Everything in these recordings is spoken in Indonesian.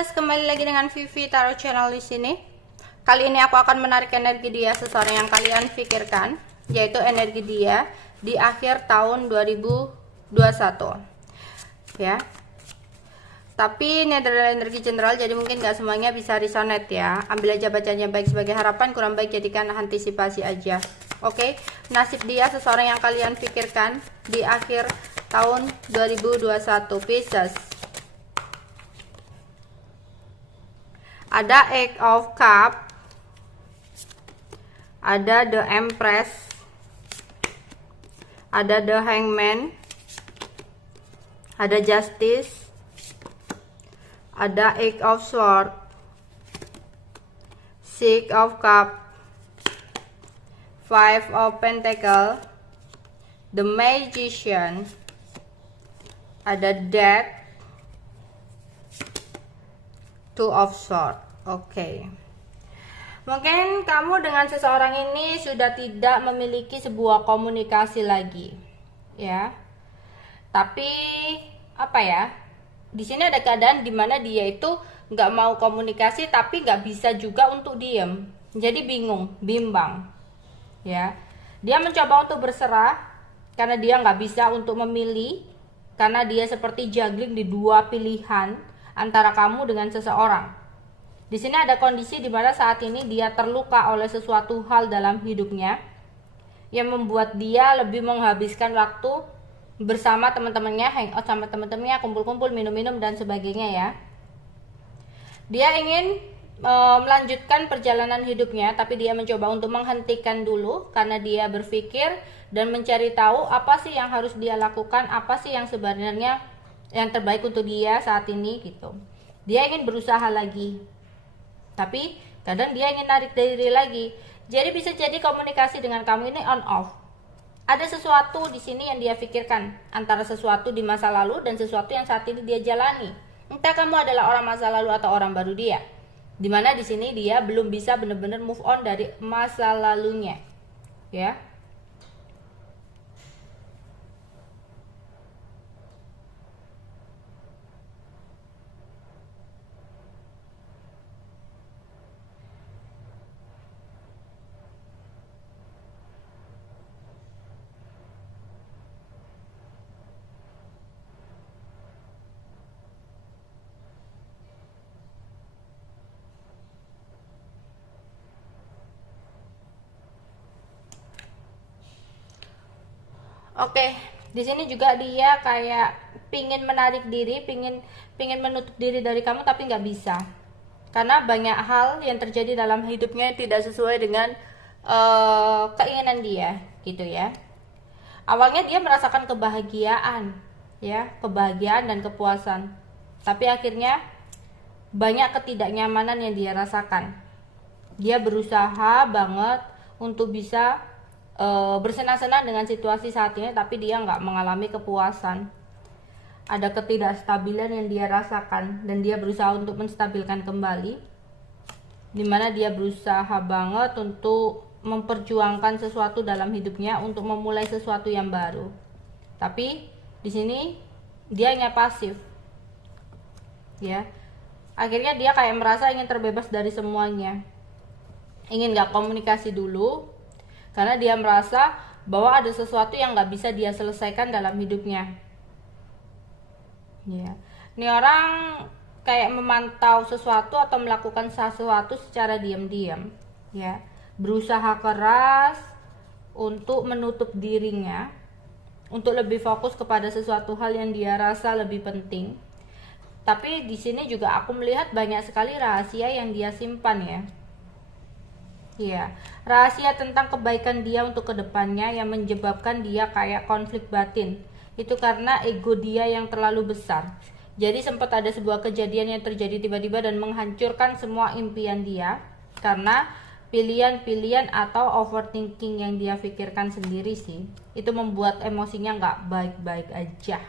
Pisces, kembali lagi dengan Vivi Tarot Channel di sini. Kali ini aku akan menarik energi dia, seseorang yang kalian pikirkan, yaitu energi dia di akhir tahun 2021. Ya. Tapi ini adalah energi general, jadi mungkin gak semuanya bisa resonate ya. Ambil aja bacanya baik sebagai harapan, kurang baik jadikan antisipasi aja. Oke, nasib dia seseorang yang kalian pikirkan di akhir tahun 2021 Pisces. Ada Eight of Cup, ada The Empress, ada The Hangman, ada Justice, ada Eight of Swords, Six of Cup, Five of Pentacles, The Magician, ada Death, Two of Swords. Oke. Mungkin kamu dengan seseorang ini sudah tidak memiliki sebuah komunikasi lagi, ya. Tapi apa ya? Di sini ada keadaan dimana dia itu nggak mau komunikasi, tapi nggak bisa juga untuk diem. Jadi bingung, bimbang, ya. Dia mencoba untuk berserah karena dia nggak bisa untuk memilih, karena dia seperti juggling di dua pilihan antara kamu dengan seseorang. Di sini ada kondisi di mana saat ini dia terluka oleh sesuatu hal dalam hidupnya yang membuat dia lebih menghabiskan waktu bersama teman-temannya, hangout sama teman-temannya, kumpul-kumpul, minum-minum dan sebagainya ya. Dia ingin melanjutkan perjalanan hidupnya, tapi dia mencoba untuk menghentikan dulu karena dia berpikir dan mencari tahu apa sih yang harus dia lakukan, apa sih yang sebenarnya yang terbaik untuk dia saat ini gitu. Dia ingin berusaha lagi, tapi kadang dia ingin narik diri lagi. Jadi bisa jadi komunikasi dengan kamu ini on off. Ada sesuatu di sini yang dia pikirkan, antara sesuatu di masa lalu dan sesuatu yang saat ini dia jalani. Entah kamu adalah orang masa lalu atau orang baru dia. Dimana di sini dia belum bisa benar-benar move on dari masa lalunya, ya. Oke, di sini juga dia kayak pingin menarik diri, pingin menutup diri dari kamu, tapi nggak bisa karena banyak hal yang terjadi dalam hidupnya yang tidak sesuai dengan keinginan dia, gitu ya. Awalnya dia merasakan kebahagiaan, ya, kebahagiaan dan kepuasan, tapi akhirnya banyak ketidaknyamanan yang dia rasakan. Dia berusaha banget untuk bisa bersenang-senang dengan situasi saat ini, tapi dia nggak mengalami kepuasan. Ada ketidakstabilan yang dia rasakan dan dia berusaha untuk menstabilkan kembali, dimana dia berusaha banget untuk memperjuangkan sesuatu dalam hidupnya untuk memulai sesuatu yang baru. Tapi di sini dia hanya pasif, ya. Akhirnya dia kayak merasa ingin terbebas dari semuanya, ingin gak komunikasi dulu karena dia merasa bahwa ada sesuatu yang gak bisa dia selesaikan dalam hidupnya, ya. Ini orang kayak memantau sesuatu atau melakukan sesuatu secara diam-diam, ya, berusaha keras untuk menutup dirinya untuk lebih fokus kepada sesuatu hal yang dia rasa lebih penting. Tapi di sini juga aku melihat banyak sekali rahasia yang dia simpan, ya. Iya, rahasia tentang kebaikan dia untuk kedepannya yang menyebabkan dia kayak konflik batin. Itu karena ego dia yang terlalu besar. Jadi sempat ada sebuah kejadian yang terjadi tiba-tiba dan menghancurkan semua impian dia karena pilihan-pilihan atau overthinking yang dia pikirkan sendiri sih. Itu membuat emosinya nggak baik-baik aja.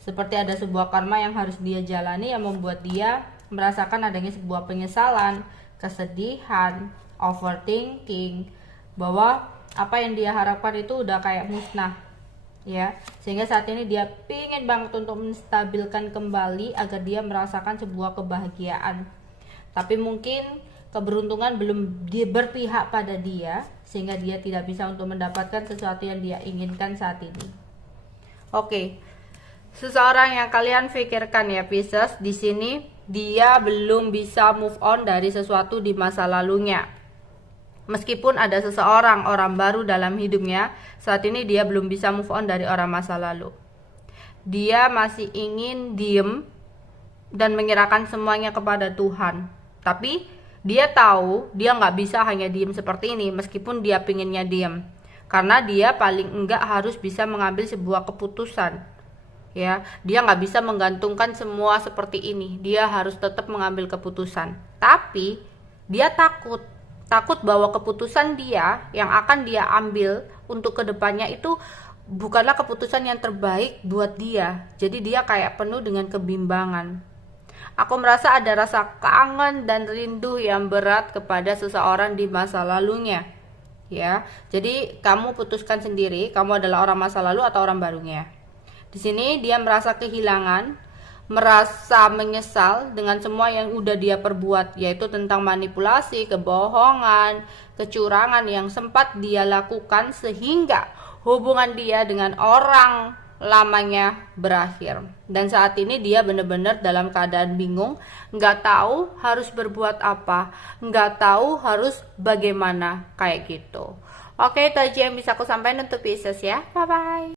Seperti ada sebuah karma yang harus dia jalani yang membuat dia merasakan adanya sebuah penyesalan, kesedihan, overthinking, bahwa apa yang dia harapkan itu udah kayak musnah. ya, sehingga saat ini dia pingin banget untuk menstabilkan kembali agar dia merasakan sebuah kebahagiaan. Tapi mungkin keberuntungan belum berpihak pada dia, sehingga dia tidak bisa untuk mendapatkan sesuatu yang dia inginkan saat ini. Oke, seseorang yang kalian pikirkan ya Pisces, di sini dia belum bisa move on dari sesuatu di masa lalunya. Meskipun ada seseorang, orang baru dalam hidupnya, saat ini dia belum bisa move on dari orang masa lalu. Dia masih ingin diem dan menyerahkan semuanya kepada Tuhan. Tapi dia tahu dia nggak bisa hanya diem seperti ini, meskipun dia pinginnya diem. Karena dia paling enggak harus bisa mengambil sebuah keputusan. Ya, dia nggak bisa menggantungkan semua seperti ini. Dia harus tetap mengambil keputusan. Tapi dia takut bahwa keputusan dia yang akan dia ambil untuk kedepannya itu bukanlah keputusan yang terbaik buat dia. Jadi dia kayak penuh dengan kebimbangan. Aku merasa ada rasa kangen dan rindu yang berat kepada seseorang di masa lalunya. Ya, jadi kamu putuskan sendiri, kamu adalah orang masa lalu atau orang barunya. Di sini dia merasa kehilangan, merasa menyesal dengan semua yang udah dia perbuat, yaitu tentang manipulasi, kebohongan, kecurangan yang sempat dia lakukan sehingga hubungan dia dengan orang lamanya berakhir. Dan saat ini dia benar-benar dalam keadaan bingung, nggak tahu harus berbuat apa, nggak tahu harus bagaimana, kayak gitu. Oke, itu aja yang bisa aku sampaikan untuk Pisces ya. Bye bye.